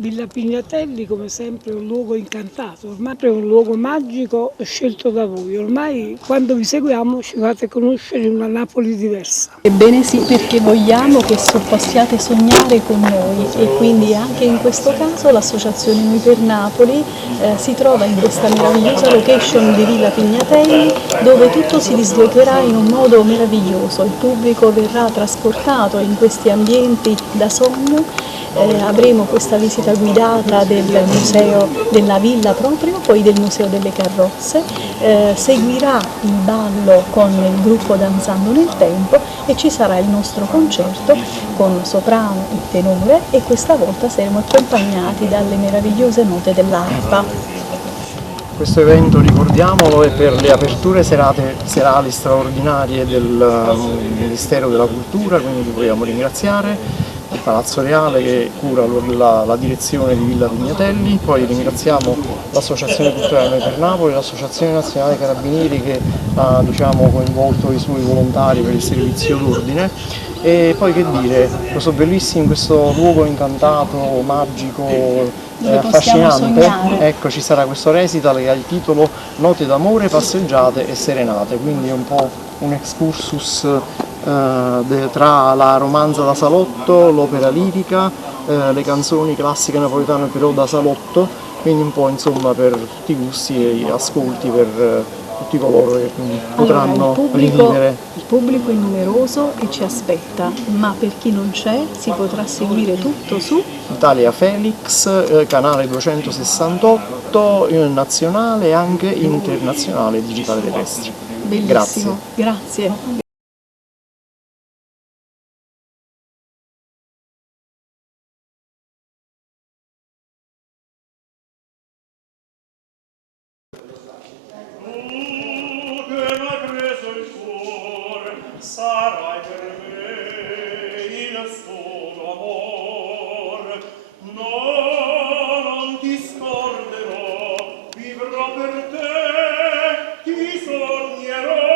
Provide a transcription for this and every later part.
Villa Pignatelli come sempre è un luogo incantato, ormai è un luogo magico scelto da voi, ormai quando vi seguiamo ci fate conoscere una Napoli diversa. Ebbene sì, perché vogliamo che possiate sognare con noi e quindi anche in questo caso l'associazione Noi per Napoli si trova in questa meravigliosa location di Villa Pignatelli dove tutto si dislocherà in un modo meraviglioso, il pubblico verrà trasportato in questi ambienti da sogno. Avremo questa visita guidata del museo della villa proprio, poi del museo delle carrozze, seguirà il ballo con il gruppo Danzando nel Tempo e ci sarà il nostro concerto con soprano e tenore e questa volta saremo accompagnati dalle meravigliose note dell'arpa. Questo evento, ricordiamolo, è per le aperture serali straordinarie del Ministero della Cultura, quindi vi vogliamo ringraziare. Il Palazzo Reale che cura la direzione di Villa Pignatelli, poi ringraziamo l'Associazione Culturale Noi per Napoli, l'Associazione Nazionale Carabinieri che ha coinvolto i suoi volontari per il servizio d'ordine e poi che dire, questo bellissimo, questo luogo incantato, magico, affascinante, ecco ci sarà questo recital che ha il titolo Note d'amore, passeggiate e serenate, quindi è un po' un excursus tra la romanza da salotto, l'opera lirica, le canzoni classiche napoletane però da salotto, quindi un po' insomma per tutti i gusti e ascolti per tutti coloro che potranno rivivere. Il pubblico è numeroso e ci aspetta, ma per chi non c'è si potrà seguire tutto su Italia Felix, canale 268, nazionale e anche internazionale digitale terrestre. Bellissimo, grazie. Sarai per me il solo amor, no, non ti scorderò, vivrò per te, ti sognerò.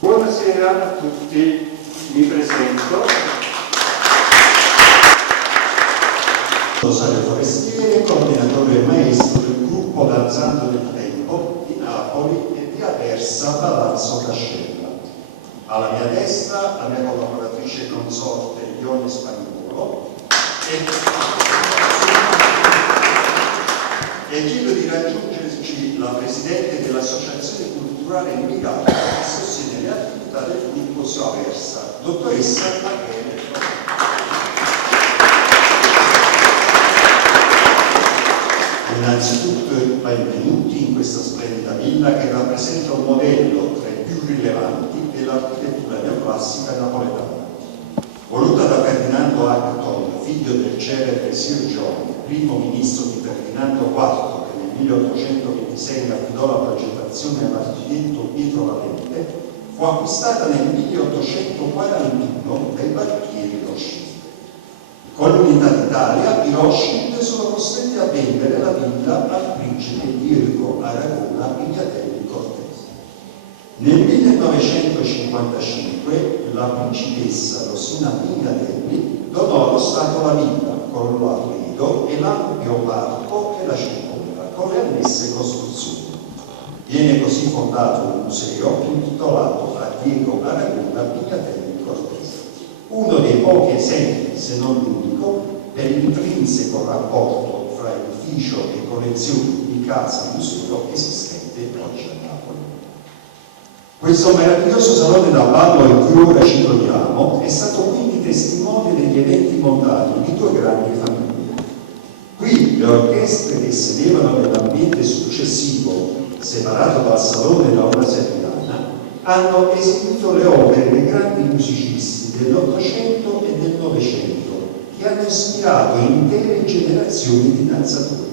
Buonasera a tutti, mi presento. Rosario Forestieri, coordinatore maestro del gruppo da balzando nel tempo di Napoli e via Versa Palazzo Cascella. Alla mia destra la mia collaboratrice e consorte Ione Spagnuolo e chiedo di raggiungerci la Presidente dell'Associazione Culturale Milano che sostiene le attività del gruppo Sua Versa, dottoressa Rachele. Innanzitutto benvenuti in questa splendida villa che rappresenta un modello tra i più rilevanti dell'architettura neoclassica napoletana. Voluta da Ferdinando Acton, figlio del celebre Sir John, primo ministro di Ferdinando IV, che nel 1826 affidò la progettazione all'architetto Pietro Valente, fu acquistata nel 1841 dai banchieri Rothschild. Con l'unità d'Italia, i Rothschild sono costretti a vendere la villa al principe Diego Aragona Pignatelli Cortese. Nel 1955 la principessa Rosina Pignatelli donò allo Stato la villa con l'arredo e l'ampio parco che la circonda, con le annesse costruzioni. Viene così fondato un museo intitolato a Diego Aragona Pignatelli Cortese, uno dei pochi esempi, se non l'unico, per l'intrinseco rapporto fra edificio e collezioni di casa museo esistente oggi a Napoli. Questo meraviglioso salone da ballo in cui ora ci troviamo è stato quindi testimone degli eventi mondani di due grandi famiglie. Qui le orchestre che sedevano nell'ambiente successivo, separato dal salone da una serrana, hanno eseguito le opere dei grandi musicisti dell'Ottocento e del Novecento che hanno ispirato intere generazioni di danzatori.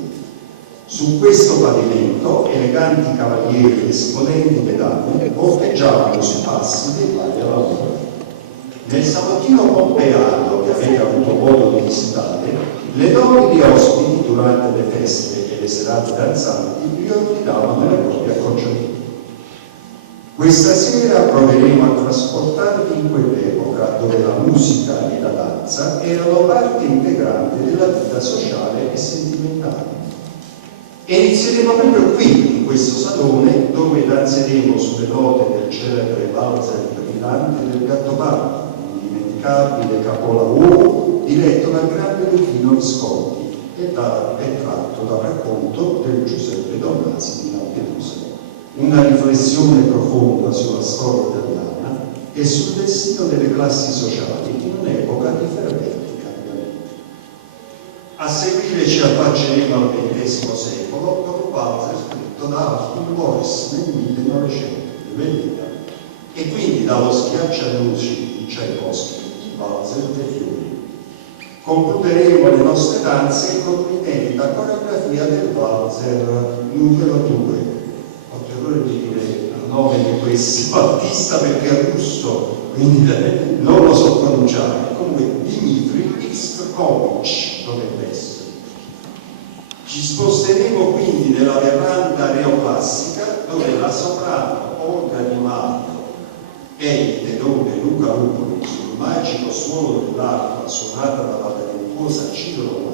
Su questo pavimento eleganti cavalieri e splendide dame volteggiavano sui passi dei vari lavori. Nel salottino pompeano che avete avuto modo di visitare, le nobili ospiti durante le feste e le serate danzanti riordinavano le proprie accoppiamenti. Questa sera proveremo a trasportarvi in quell'epoca dove la musica e la danza erano parte integrante della vita sociale e sentimentale. E inizieremo proprio qui, in questo salone, dove danzeremo sulle note del celebre valzer brillante del Gattopardo, un indimenticabile capolavoro diretto dal grande Luchino Visconti e tratto dal racconto del Giuseppe Donnasi di Lampedusa. Una riflessione profonda sulla storia italiana e sul destino delle classi sociali in un'epoca di ferventi cambiamenti. A seguire ci affacceremo al XX secolo con un valzer scritto da Arthur Morris nel 1900, vedete? E quindi dallo Schiaccialuci di Tchaikovsky, il valzer dei fiori. Concluderemo le nostre danze con l'inedita coreografia del valzer numero 2. Di dire il nome di questo artista perché è russo, quindi non lo so pronunciare. Comunque Dmitry Istokovich dovrebbe essere. Ci sposteremo quindi nella veranda neoclassica dove la soprano Olga Di Marco e il tenore Luca Lupoli sul magico suono dell'arpa suonata dalla talentuosa Ciro Romano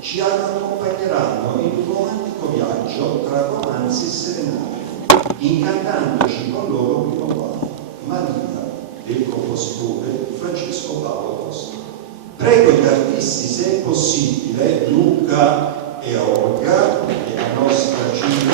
ci accompagneranno in un romantico viaggio tra romanzi e serenate, incantandoci con loro primo quadro, Marina, del compositore Francesco Paolo Costa. Prego gli artisti, se è possibile, Luca e Olga, e la nostra Cina,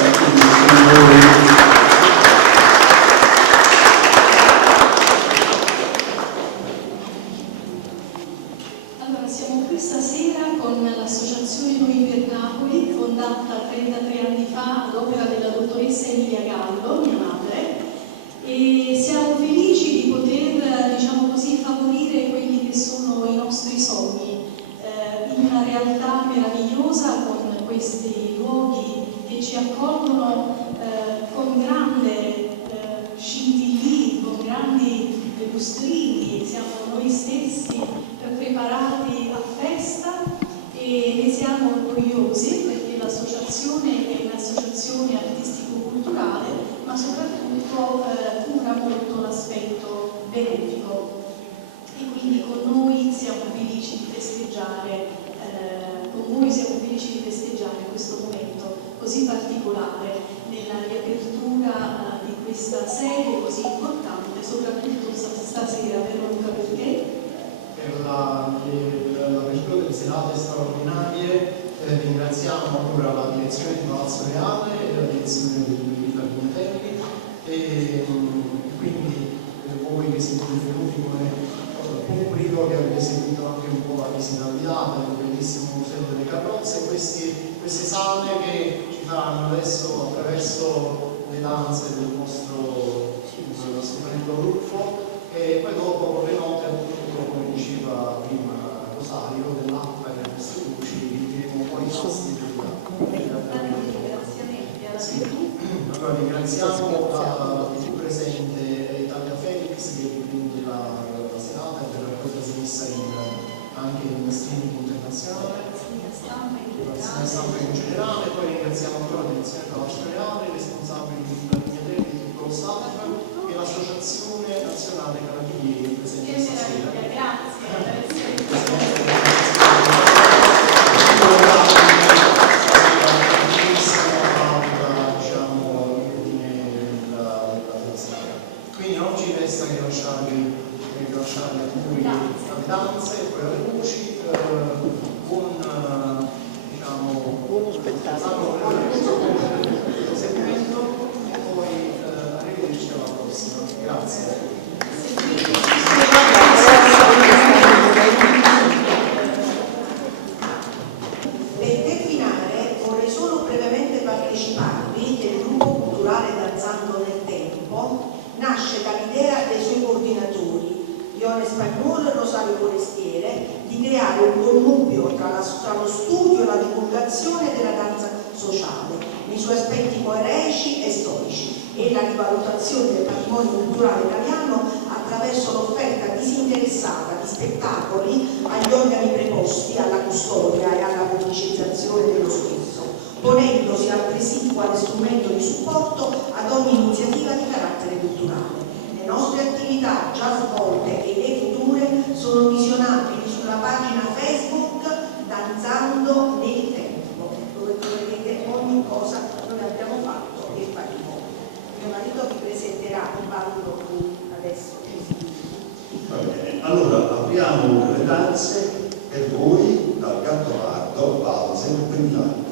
Allora, siamo qui stasera con l'Associazione Noi per Napoli, fondata 33 anni fa ad opera della dottoressa Emilia Gallo, mia madre, e siamo felici di poter, diciamo così, favorire quelli che sono i nostri sogni in una realtà meravigliosa con questi luoghi che ci accolgono benvenuti come pubblico che avete seguito anche un po' la visita guidata nel bellissimo museo delle carrozze, queste sale che ci faranno adesso attraverso le danze del nostro stupendo gruppo, e poi dopo con le note, appunto, come diceva prima Rosario, dell'acqua e delle nostre luci, diremo poi i tasti allora ringraziamo il più presente Italia Felix che è venuto la serata e per poi trasmessa anche in streaming internazionale, la stampa in generale. Poi ringraziamo ancora la direzione territoriale, i responsabili di Vignatelli di tutto lo staff e l'associazione nazionale Carabinieri presente stasera. Quindi oggi resta che lasciarvi a voi le danze e poi alle luci, buono spettacolo, proseguimento e poi arrivederci alla prossima. Grazie. Per terminare vorrei solo brevemente parteciparvi che il gruppo culturale Danzando nel Tempo nasce dall'idea dei suoi coordinatori, Ione Spagnuolo e Rosario Forestiere, di creare un connubio tra lo studio e la divulgazione della danza sociale, nei suoi aspetti poetici e storici, e la rivalutazione del patrimonio culturale italiano attraverso l'offerta disinteressata di spettacoli agli organi preposti alla custodia e alla pubblicizzazione dello stesso, ponendosi altresì quale strumento di supporto ad ogni iniziativa di carattere culturale. Le nostre attività già svolte e le future sono visionabili sulla pagina Facebook Danzando nel Tempo, dove troverete ogni cosa che noi abbiamo fatto e faremo. Mio marito vi presenterà il bando adesso. Va bene, allora apriamo le danze per voi dal Gattopardo valse Pentano.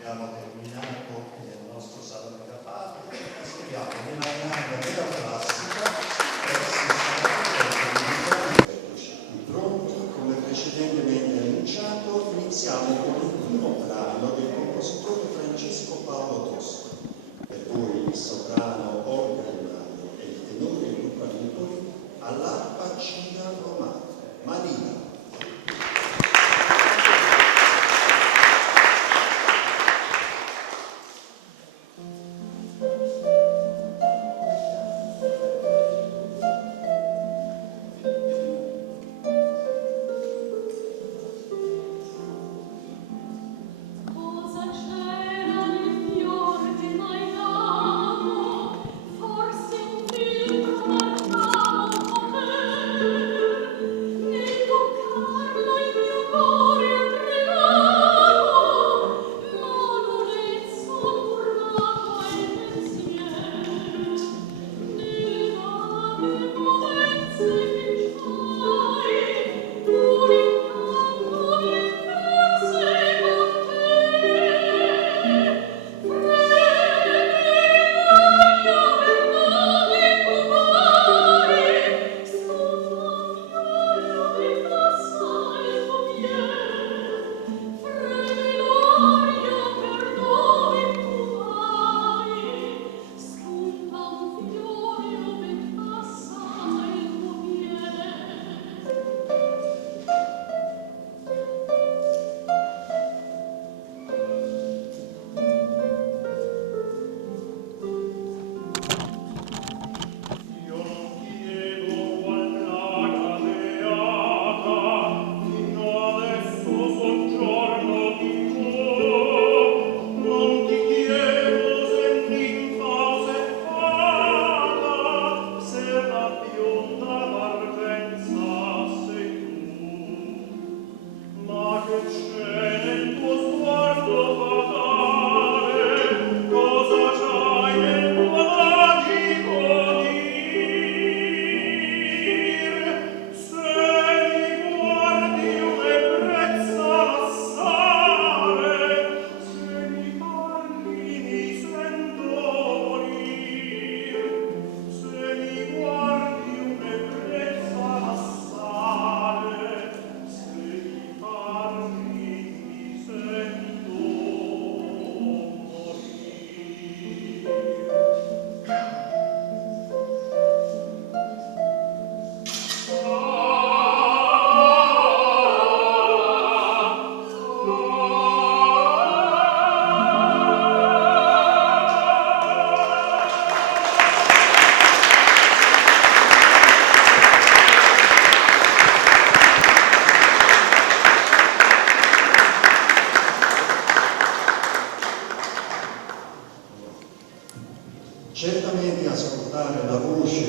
abbiamo terminato nel nostro salone da padre, speriamo nella grande neoclassica pronti, come precedentemente annunciato, iniziamo con il primo brano del compositore Francesco Paolo Tosto. Per voi il soprano Olga Rimano e il tenore Luca Nipoli all'arpa Cina Romana. Marina. Certamente ascoltare la voce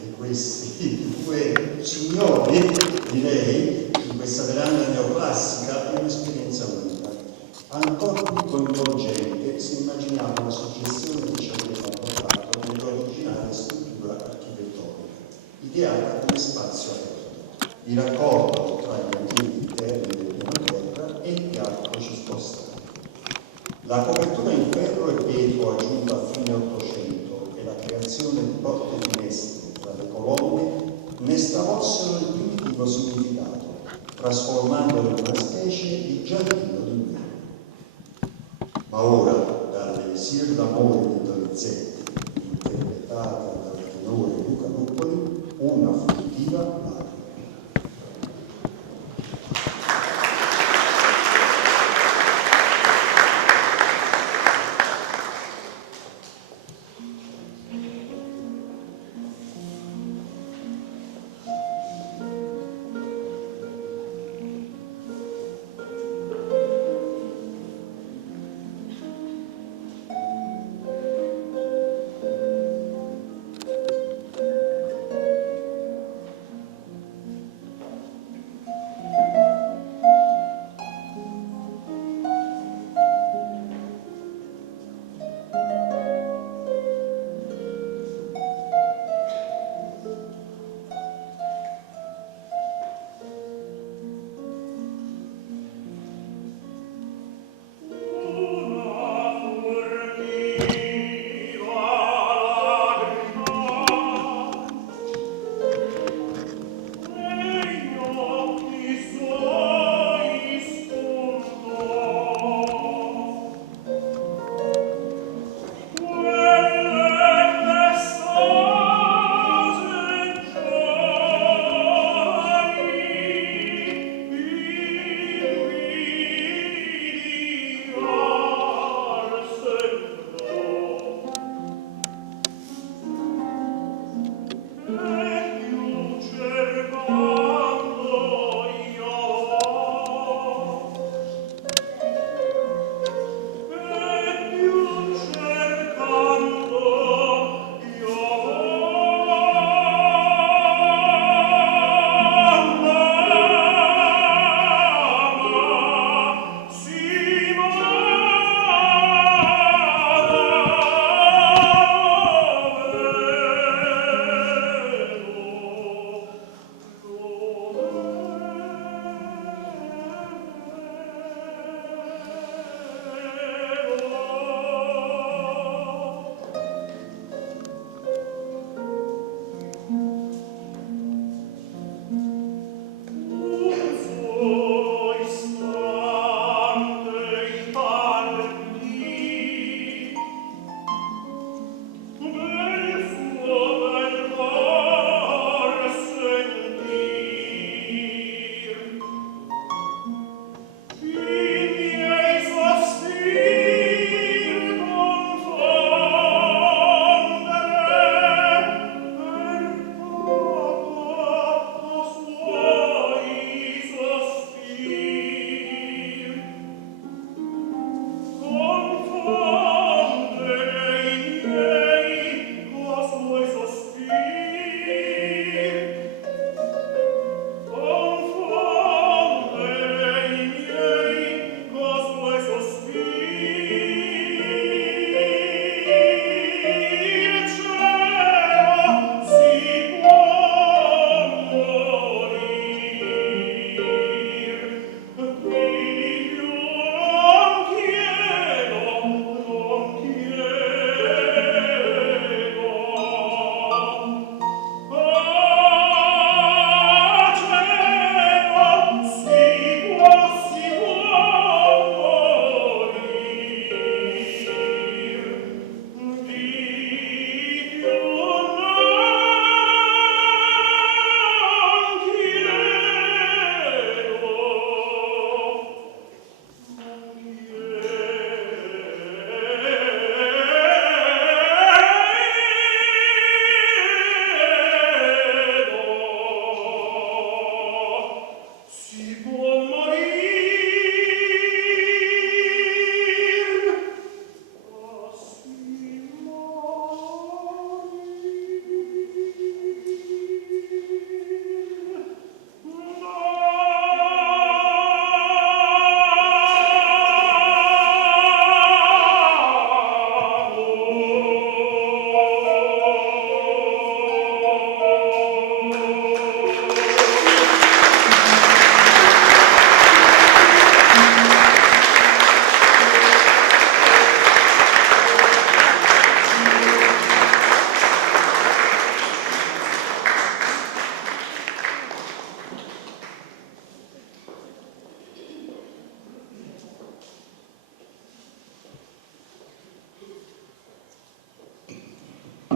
di questi due signori, direi, in questa veranda neoclassica è un'esperienza unica. Ancora più coinvolgente se immaginiamo la suggestione che ci abbiamo portato nell'originale struttura architettonica, ideata come spazio aperto, di raccordo tra gli ambienti interni del piano terra e il piatto circostante. La copertura in ferro e vetro aggiunta a fine Ottocento e la creazione di porte e finestre tra le colonne ne stravolsero il primitivo significato, trasformandolo in una specie di giardino d'inverno. Ma ora, dalle Sir d'amore di Donizetti, interpretata dal tenore Luca Nupoli, una furtiva lacrima.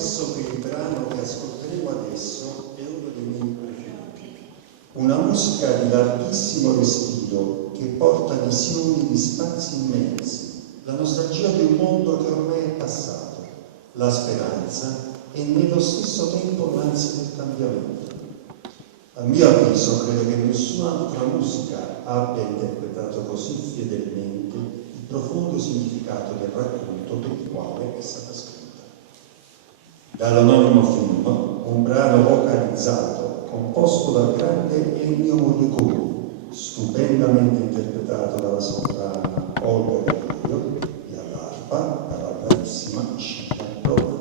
Penso che il brano che ascolteremo adesso è uno dei miei preferiti. Una musica di larghissimo respiro che porta visioni di spazi immensi, la nostalgia di un mondo che ormai è passato, la speranza e nello stesso tempo l'ansia del cambiamento. A mio avviso, credo che nessun'altra musica abbia interpretato così fedelmente il profondo significato del racconto per il quale è stata scritta. Dall'anonimo film, un brano vocalizzato, composto dal grande Ennio Morricone, stupendamente interpretato dalla soprana Olga Guerriero e all'arpa dalla bravissima Cilla Romano.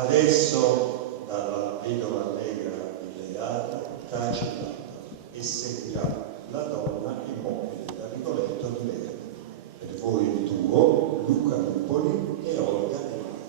Adesso dalla vedova allegra di Beata tace l'alba e seguirà la donna immobile da Rigoletto di Leo. Per voi il duo Luca Lupoli e Olga De Maio.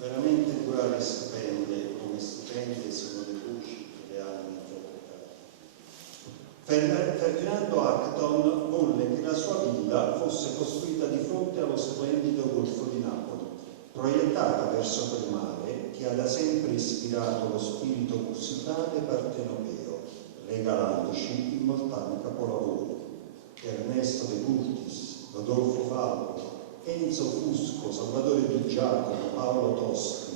Veramente curare stupende, come stupende sono le voci che le hanno interpretate. Ferdinando Acton volle che la sua villa fosse costruita di fronte allo splendido Golfo di Napoli, proiettata verso quel mare che ha da sempre ispirato lo spirito musicale partenopeo, regalandoci immortali capolavori. Ernesto De Curtis, Rodolfo Falco, Enzo Fusco, Salvatore Di Giacomo, Paolo Tosti,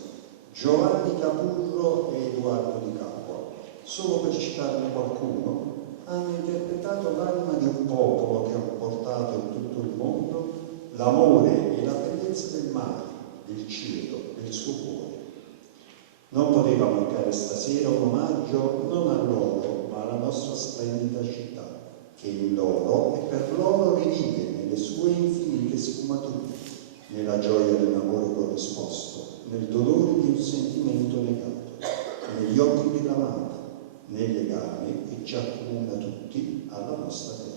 Giovanni Capurro e Edoardo Di Capua, solo per citarne qualcuno, hanno interpretato l'anima di un popolo che ha portato in tutto il mondo l'amore e la bellezza del mare, del cielo, del suo cuore. Non poteva mancare stasera un omaggio non a loro, ma alla nostra splendida città, che in loro e per loro rivive nelle sue infinite sfumature, nella gioia dell'amore corrisposto, nel dolore di un sentimento negato, negli occhi dell'amata, nel legame che ci accomuna tutti alla nostra terra.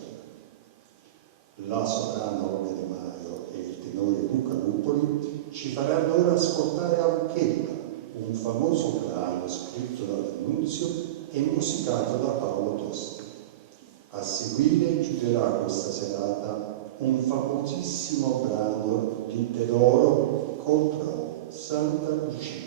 La soprano Olga De Maio e il tenore Luca Lupoli ci faranno ora ascoltare Anch'ella, un famoso brano scritto da D'Annunzio e musicato da Paolo Tosti. A seguire chiuderà questa serata un famosissimo brano di Tedoro contro Santa Lucia.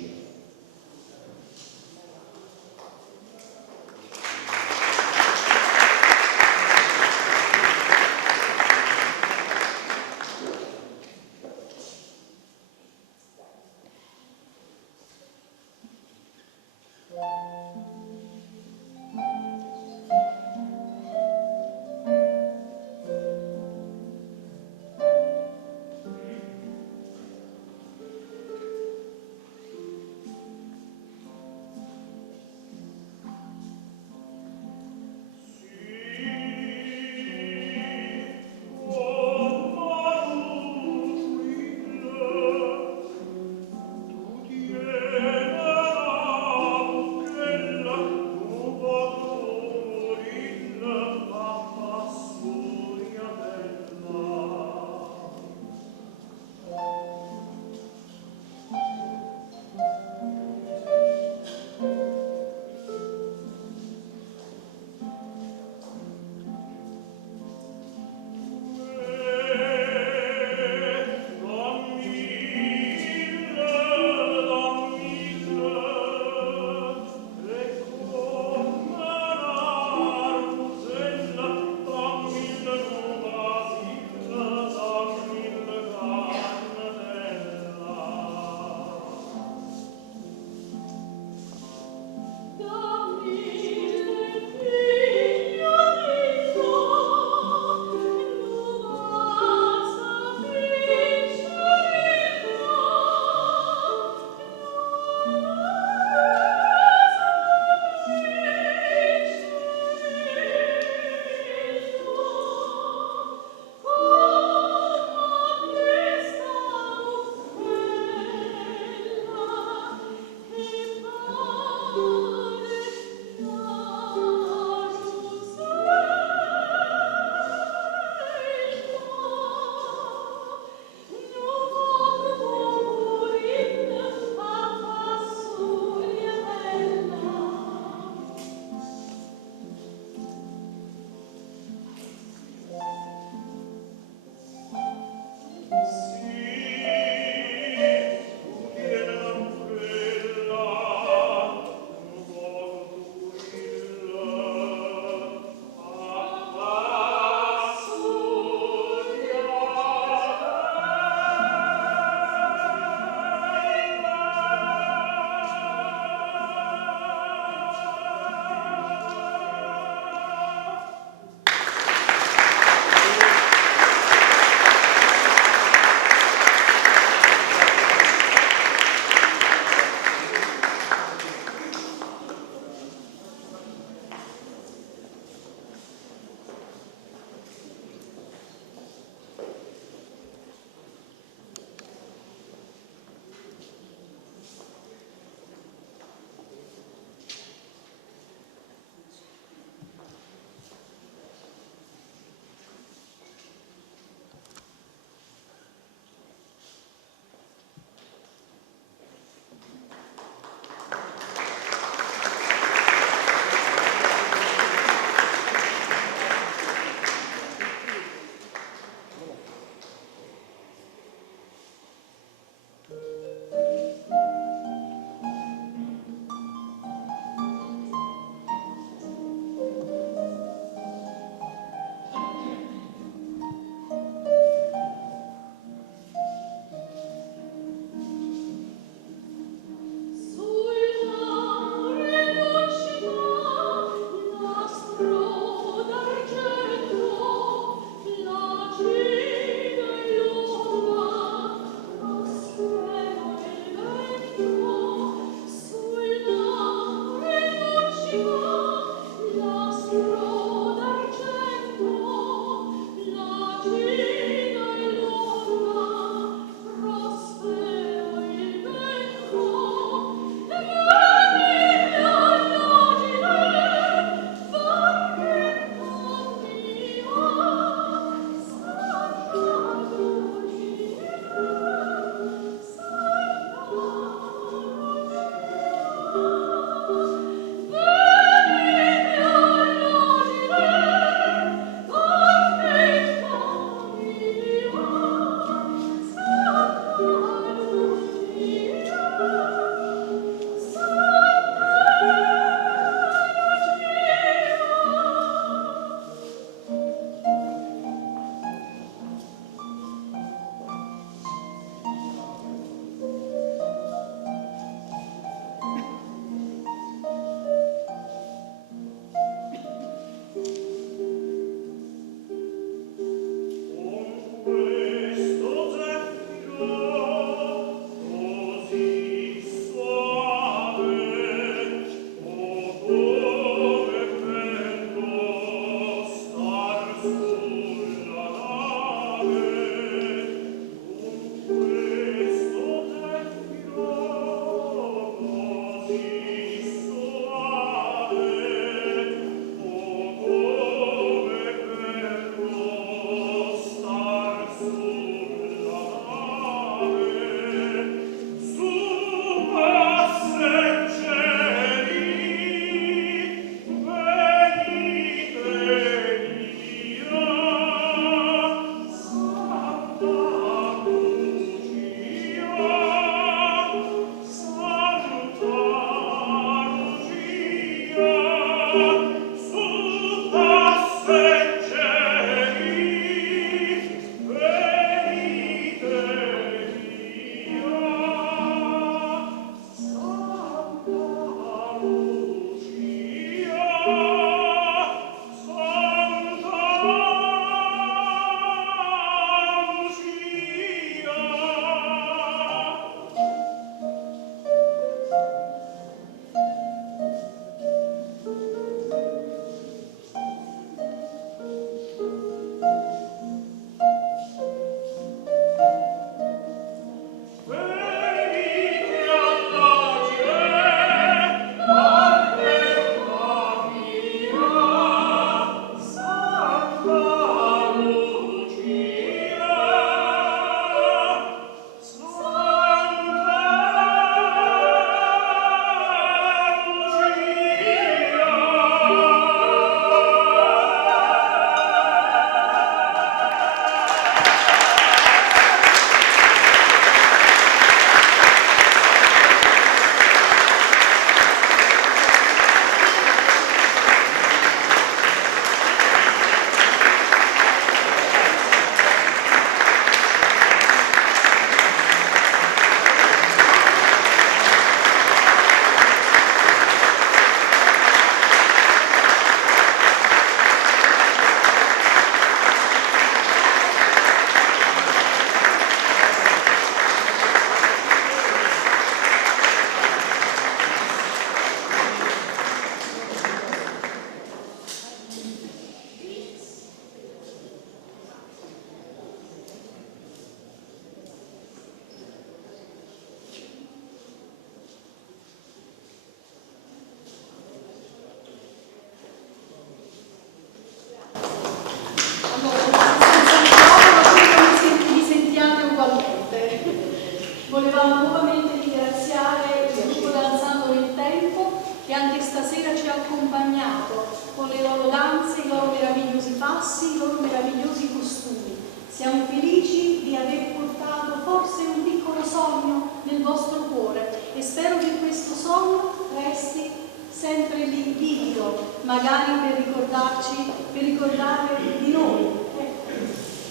Volevamo nuovamente ringraziare il gruppo Danzando nel Tempo che anche stasera ci ha accompagnato con le loro danze, i loro meravigliosi passi, i loro meravigliosi costumi. Siamo felici di aver portato forse un piccolo sogno nel vostro cuore e spero che questo sogno resti sempre lì vivido, magari per ricordarci, per ricordare di noi.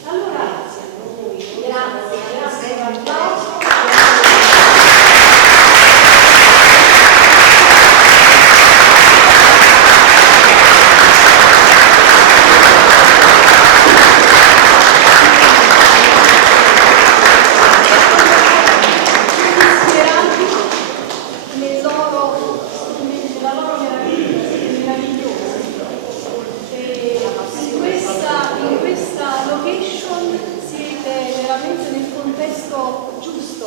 Allora, grazie a voi. Grazie, un applauso. In questa location siete veramente nel contesto giusto.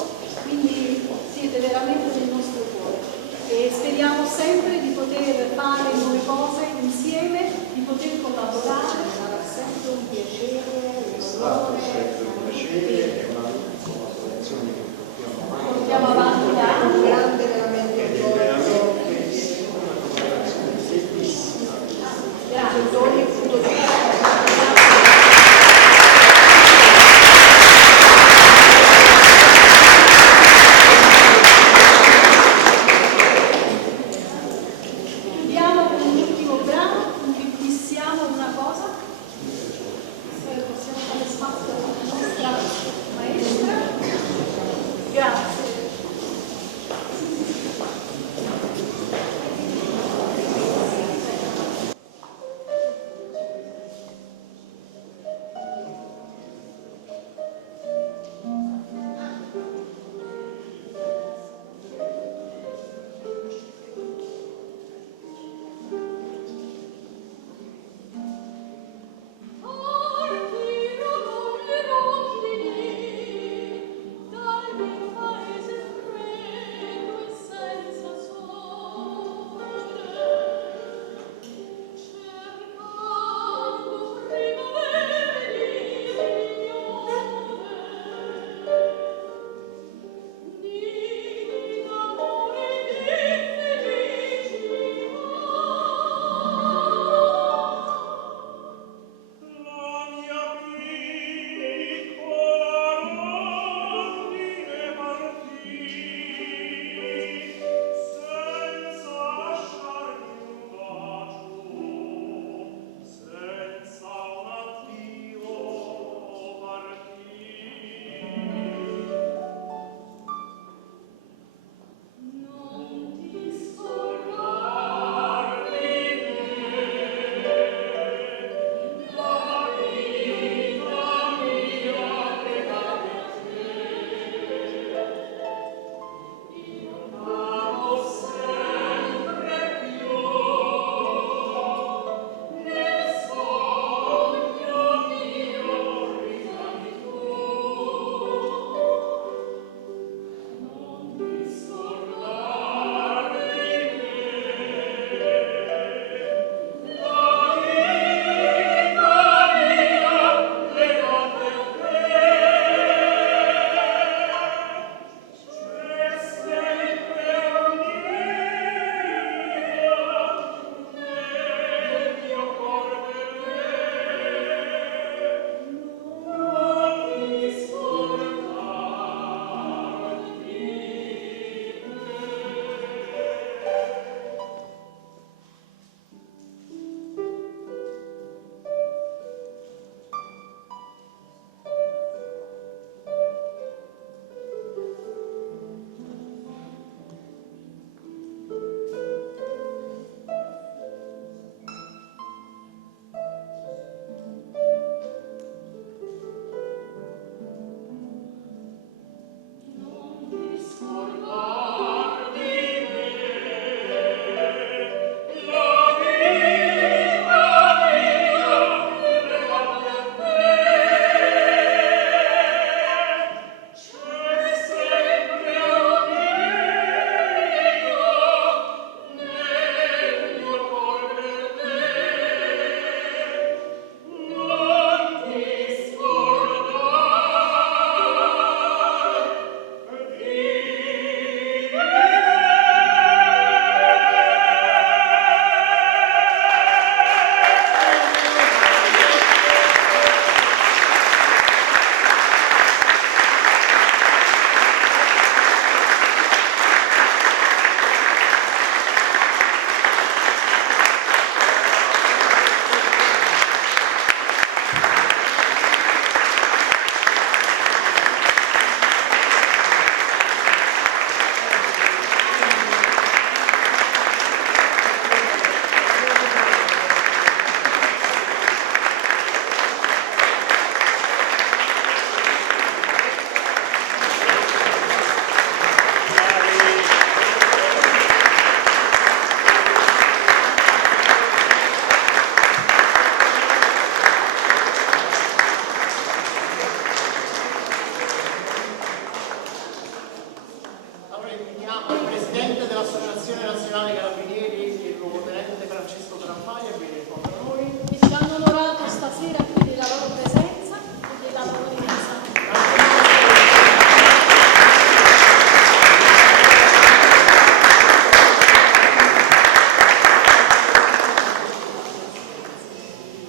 sera qui della loro presenza e della loro resa.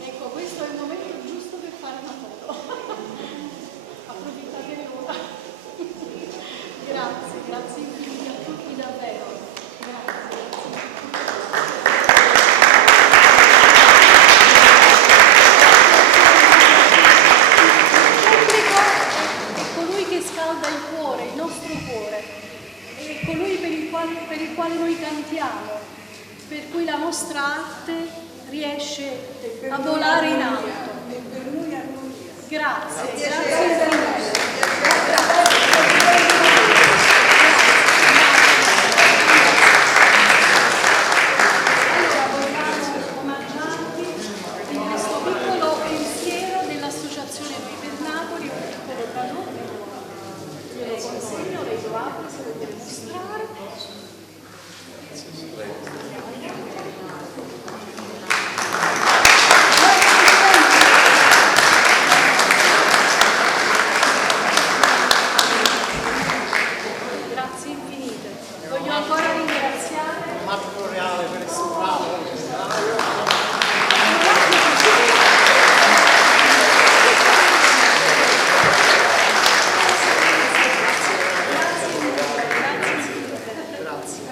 Ecco, questo è il momento giusto per fare una foto. Approfittatene ora. Grazie, grazie infinite a tutti davvero. Grazie. Scalda il cuore, il nostro cuore, è colui per il quale noi cantiamo, per cui la nostra arte riesce a volare in alto. Grazie, grazie. Grazie infinite. Voglio ancora ringraziare Marco Reale per il suo bravo.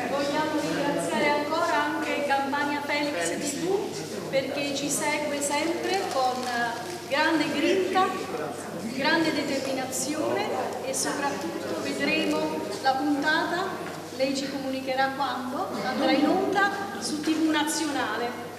Vogliamo ringraziare ancora anche Campania Felix di Tu, perché ci segue sempre con grande grinta, grande determinazione, e soprattutto vedremo la puntata, lei ci comunicherà quando, andrà in onda su TV Nazionale.